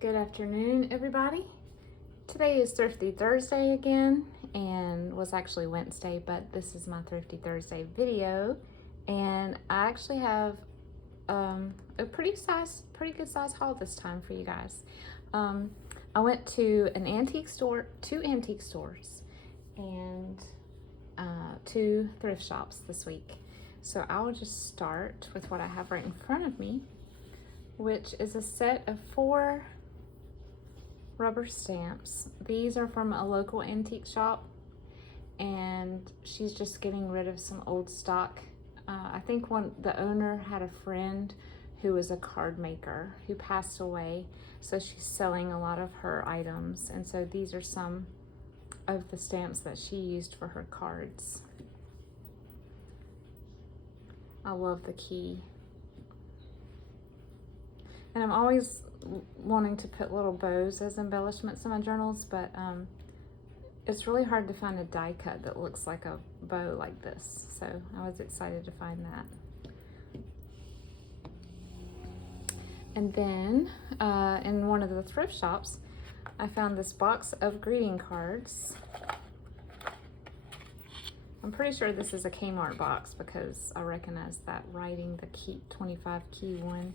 Good afternoon, everybody. Today is Thrifty Thursday again, and was actually Wednesday, but this is my Thrifty Thursday video. And I actually have a pretty good size haul this time for you guys. I went to two antique stores, and two thrift shops this week. So I will just start with what I have right in front of me, which is a set of 4 rubber stamps. These are from a local antique shop, and she's just getting rid of some old stock. I think the owner had a friend who was a card maker who passed away, so she's selling a lot of her items, and so these are some of the stamps that she used for her cards. I love the key. And I'm always wanting to put little bows as embellishments in my journals, but it's really hard to find a die cut that looks like a bow like this. So I was excited to find that. And then in one of the thrift shops, I found this box of greeting cards. I'm pretty sure this is a Kmart box because I recognize that writing, the key 25 key one.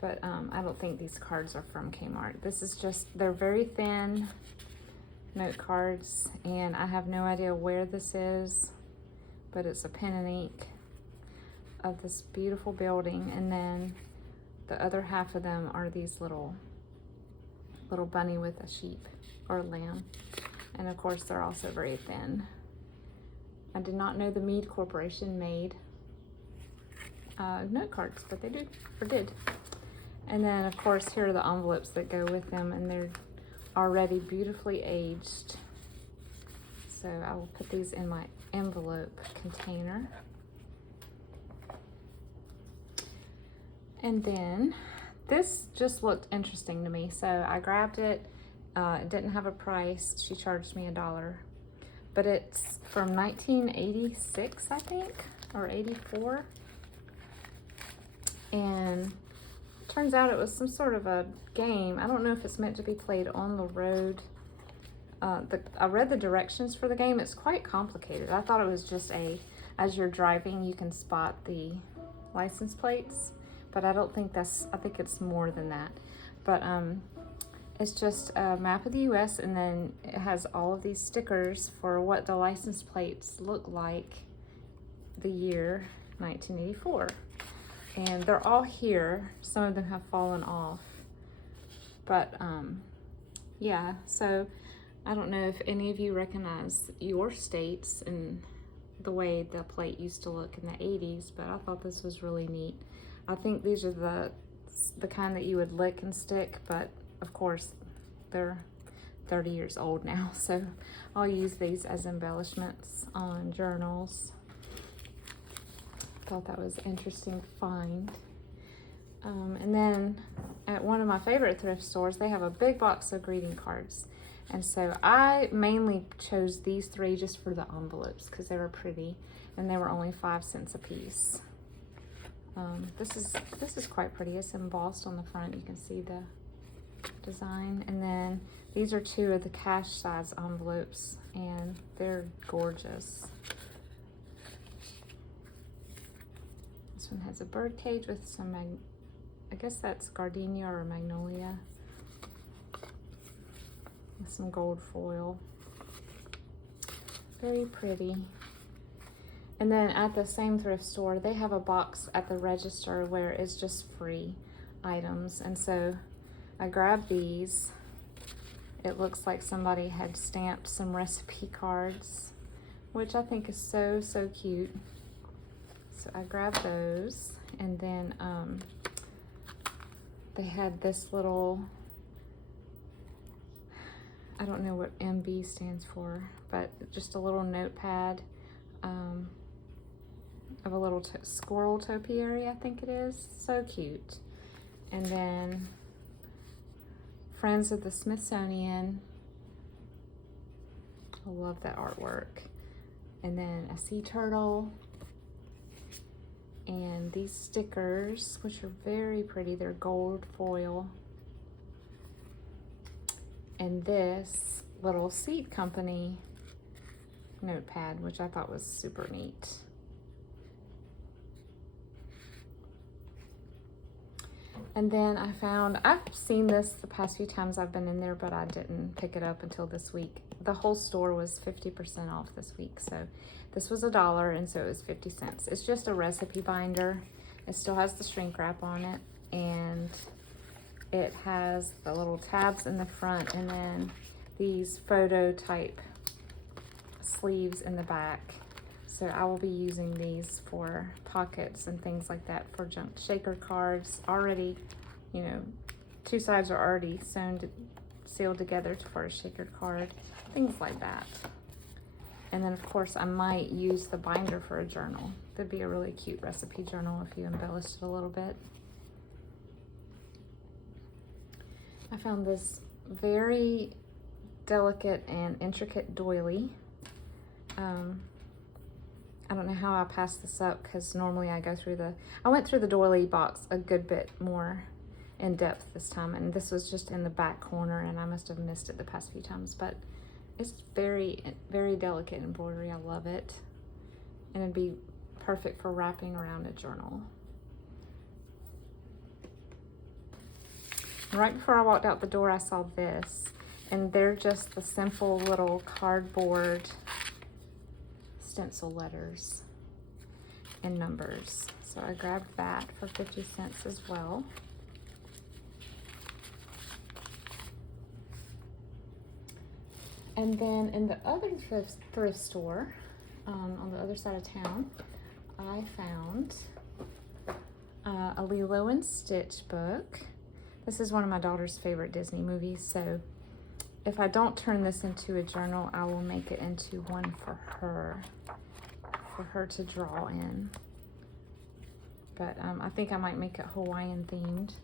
But I don't think these cards are from Kmart. This is just, they're very thin note cards, and I have no idea where this is, but it's a pen and ink of this beautiful building, and then the other half of them are these little bunny with a sheep or a lamb, and of course they're also very thin. I did not know the Mead Corporation made note cards, but they do, or did. And then, of course, here are the envelopes that go with them, and they're already beautifully aged. So I will put these in my envelope container. And then this just looked interesting to me, so I grabbed it. It didn't have a price. She charged me $1, but it's from 1986, I think, or 84. And turns out it was some sort of a game. I don't know if it's meant to be played on the road. I read the directions for the game. It's quite complicated. I thought it was just as you're driving, you can spot the license plates, but I don't think I think it's more than that. But it's just a map of the US, and then it has all of these stickers for what the license plates look like the year 1984. And they're all here. Some of them have fallen off. But yeah, so I don't know if any of you recognize your states and the way the plate used to look in the 80s, but I thought this was really neat. I think these are the kind that you would lick and stick, but of course they're 30 years old now, so I'll use these as embellishments on journals. Thought that was an interesting find. And then at one of my favorite thrift stores, they have a big box of greeting cards, and so I mainly chose these 3 just for the envelopes because they were pretty, and they were only 5 cents a piece. This is quite pretty. It's embossed on the front. You can see the design, and then these are 2 of the cash size envelopes, and they're gorgeous. This one has a bird cage with some, I guess that's gardenia or magnolia, with some gold foil. Very pretty. And then at the same thrift store, they have a box at the register where it's just free items. And so I grabbed these. It looks like somebody had stamped some recipe cards, which I think is so, so cute. So I grabbed those, and then they had this little, I don't know what MB stands for, but just a little notepad of a little squirrel topiary, I think it is. So cute. And then Friends of the Smithsonian. I love that artwork. And then a sea turtle. And these stickers, which are very pretty, they're gold foil. and this little seed company notepad, which I thought was super neat. And then I've seen this the past few times I've been in there, but I didn't pick it up until this week. The whole store was 50% off this week. So this was $1, and so it was 50 cents. It's just a recipe binder. It still has the shrink wrap on it, and it has the little tabs in the front, and then these photo type sleeves in the back. So I will be using these for pockets and things like that, for junk shaker cards. Already, you know, two sides are already sealed together for a shaker card, things like that. And then of course I might use the binder for a journal. That'd be a really cute recipe journal if you embellished it a little bit. I found this very delicate and intricate doily. I don't know how I passed this up, because normally I went through the doily box a good bit more in depth this time, and this was just in the back corner, and I must have missed it the past few times, but it's very, very delicate embroidery. I love it, and it'd be perfect for wrapping around a journal. Right before I walked out the door, I saw this, and they're just the simple little cardboard stencil letters and numbers. So I grabbed that for 50 cents as well. And then in the other thrift store, on the other side of town, I found a Lilo and Stitch book. This is one of my daughter's favorite Disney movies, so if I don't turn this into a journal, I will make it into one for her to draw in. But I think I might make it Hawaiian themed.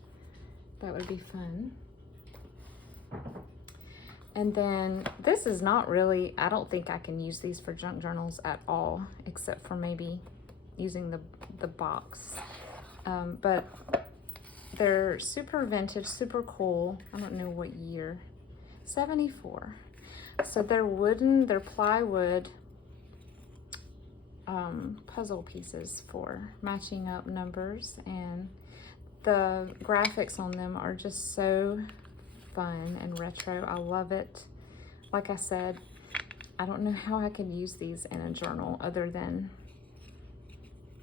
That would be fun. And then this is not really, I don't think I can use these for junk journals at all, except for maybe using the box. But they're super vintage, super cool. I don't know what year. 74. So they're plywood puzzle pieces for matching up numbers, and the graphics on them are just so fun and retro. I love it. Like I said, I don't know how I could use these in a journal other than,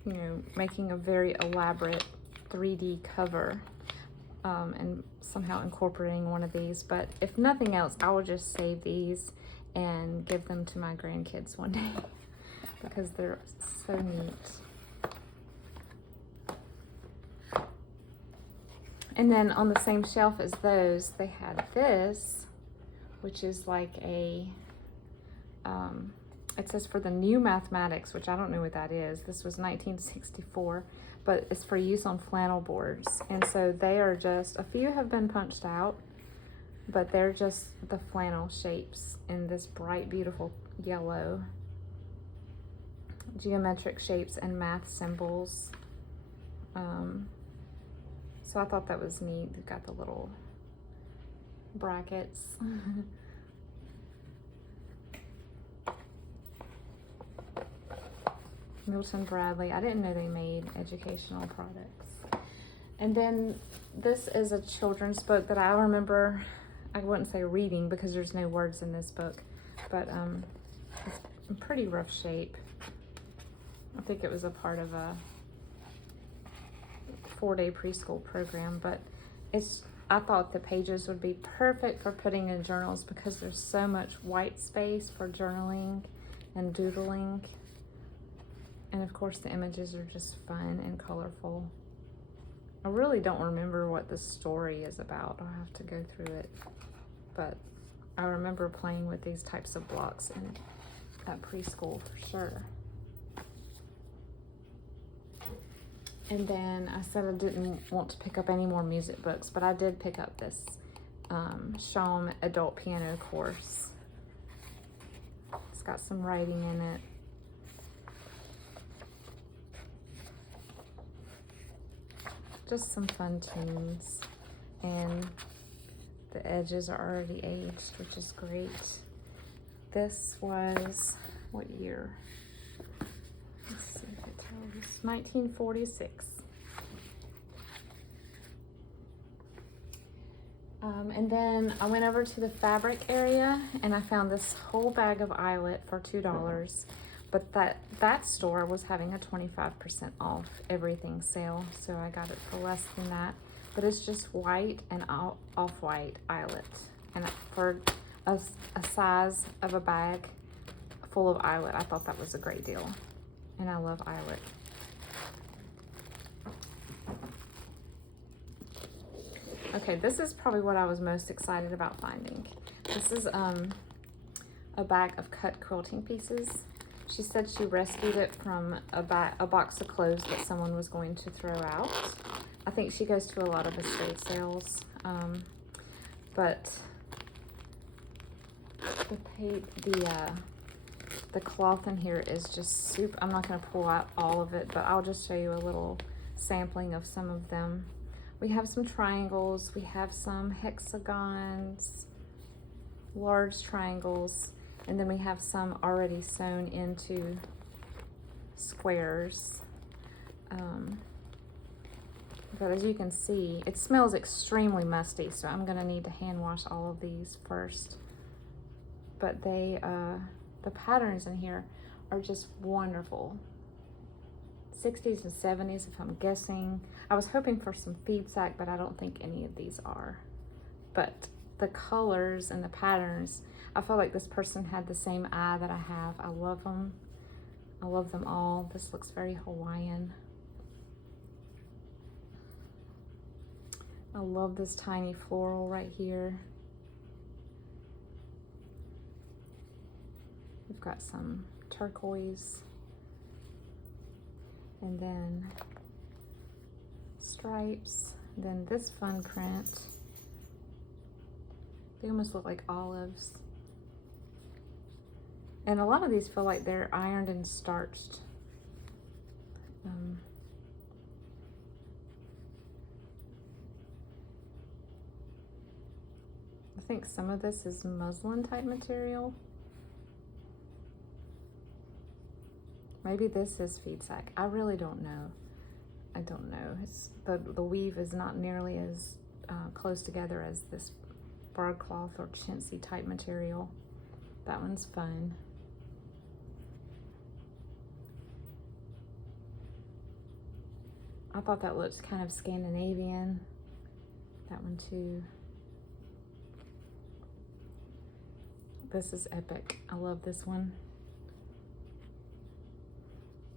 you know, making a very elaborate 3D cover and somehow incorporating one of these. But if nothing else, I will just save these and give them to my grandkids one day because they're so neat. And then on the same shelf as those, they had this, which is like a, it says for the new mathematics, which I don't know what that is. This was 1964, but it's for use on flannel boards. And so they are just, a few have been punched out, but they're just the flannel shapes in this bright, beautiful yellow. Geometric shapes and math symbols. So I thought that was neat. They've got the little brackets. Milton Bradley. I didn't know they made educational products. And then this is a children's book that I remember, I wouldn't say reading because there's no words in this book, but it's in pretty rough shape. I think it was a part of a 4-day preschool program, but I thought the pages would be perfect for putting in journals because there's so much white space for journaling and doodling. And of course the images are just fun and colorful. I really don't remember what the story is about. I'll have to go through it. But I remember playing with these types of blocks at preschool for sure. And then I said I didn't want to pick up any more music books, but I did pick up this Shawm adult piano course. It's got some writing in it. Just some fun tunes. And The edges are already aged, which is great. This was, what year? Let's see if it tells us. 1946. And then I went over to the fabric area and I found this whole bag of eyelet for $2. But that store was having a 25% off everything sale, so I got it for less than that. But it's just white and off-white eyelet, and for a size of a bag full of eyelet, I thought that was a great deal, and I love eyelet. Okay, this is probably what I was most excited about finding. This is a bag of cut quilting pieces. She said she rescued it from a box of clothes that someone was going to throw out. I think she goes to a lot of estate sales, but the cloth in here is just super. I'm not going to pull out all of it, but I'll just show you a little sampling of some of them. We have some triangles, we have some hexagons, large triangles, and then we have some already sewn into squares. But as you can see, it smells extremely musty, so I'm gonna need to hand wash all of these first. But the patterns in here are just wonderful. 60s and 70s, if I'm guessing. I was hoping for some feed sack, but I don't think any of these are. But the colors and the patterns, I feel like this person had the same eye that I have. I love them. I love them all. This looks very Hawaiian. I love this tiny floral right here. We've got some turquoise. And then stripes, then this fun print. They almost look like olives. And a lot of these feel like they're ironed and starched. I think some of this is muslin type material. Maybe this is feed sack. I really don't know. I don't know. It's the weave is not nearly as close together as this broadcloth or chintzy type material. That one's fun. I thought that looked kind of Scandinavian. That one too. This is epic. I love this one.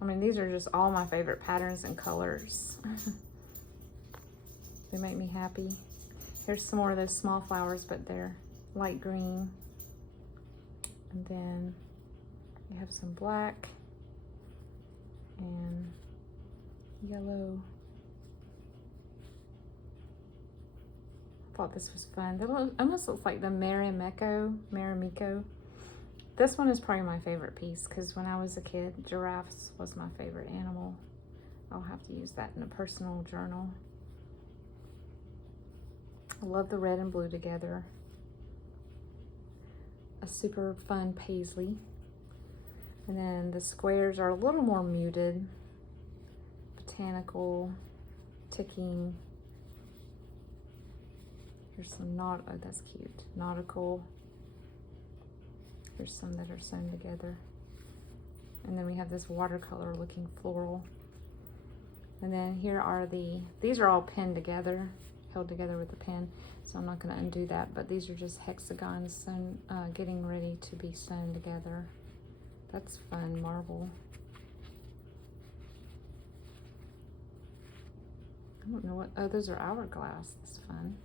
I mean, these are just all my favorite patterns and colors. They make me happy. Here's some more of those small flowers, but they're light green. And then we have some black and yellow. I thought this was fun. They almost looks like the Marimekko. This one is probably my favorite piece because when I was a kid, giraffes was my favorite animal. I'll have to use that in a personal journal. I love the red and blue together. A super fun paisley. And then the squares are a little more muted. Botanical, ticking. Here's some oh, that's cute. Nautical. There's some that are sewn together. And then we have this watercolor looking floral. And then here are these are all pinned together, held together with a pin. So I'm not gonna undo that, but these are just hexagons sewn, getting ready to be sewn together. That's fun, marble. I don't know what, oh, those are hourglass, that's fun.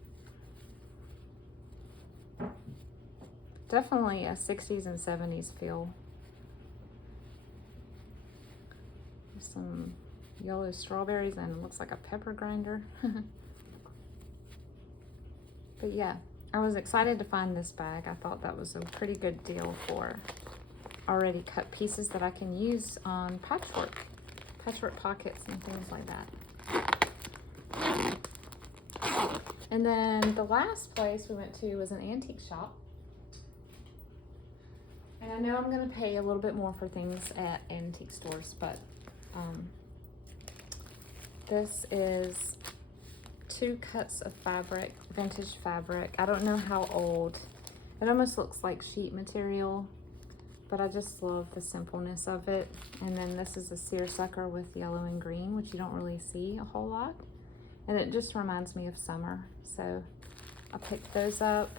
Definitely a 60s and 70s feel. There's some yellow strawberries and it looks like a pepper grinder. But yeah, I was excited to find this bag. I thought that was a pretty good deal for already cut pieces that I can use on patchwork pockets and things like that. And then the last place we went to was an antique shop. And I know I'm gonna pay a little bit more for things at antique stores, but this is 2 cuts of fabric, vintage fabric. I don't know how old. It almost looks like sheet material, but I just love the simpleness of it. And then this is a seersucker with yellow and green, which you don't really see a whole lot. And it just reminds me of summer. So I picked those up.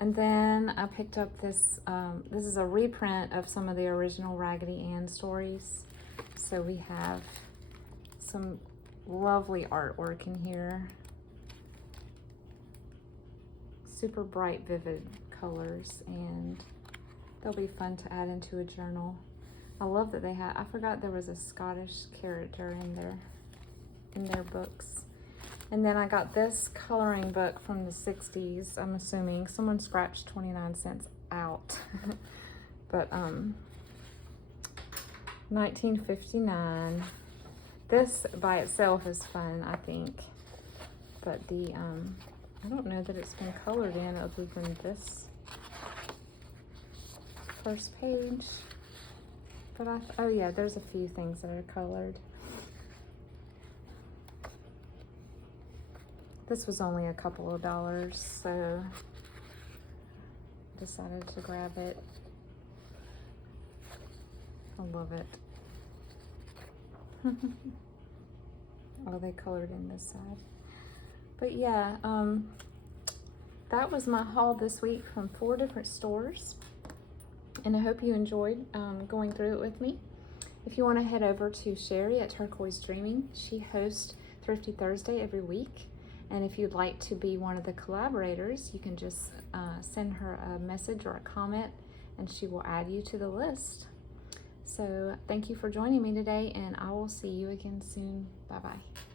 And then I picked up this, this is a reprint of some of the original Raggedy Ann stories. So we have some lovely artwork in here. Super bright, vivid colors, and they'll be fun to add into a journal. I love that they have, I forgot there was a Scottish character in their books. And then I got this coloring book from the 60s. I'm assuming someone scratched 29 cents out. But 1959. This by itself is fun, I think. But the I don't know that it's been colored in other than this first page. But oh yeah, there's a few things that are colored. This was only a couple of dollars, so I decided to grab it. I love it. Oh, they colored in this side. But yeah, that was my haul this week from 4 different stores. And I hope you enjoyed going through it with me. If you want to head over to Sherry at Turquoise Dreaming, she hosts Thrifty Thursday every week. And if you'd like to be one of the collaborators, you can just send her a message or a comment and she will add you to the list. So thank you for joining me today, and I will see you again soon. Bye-bye.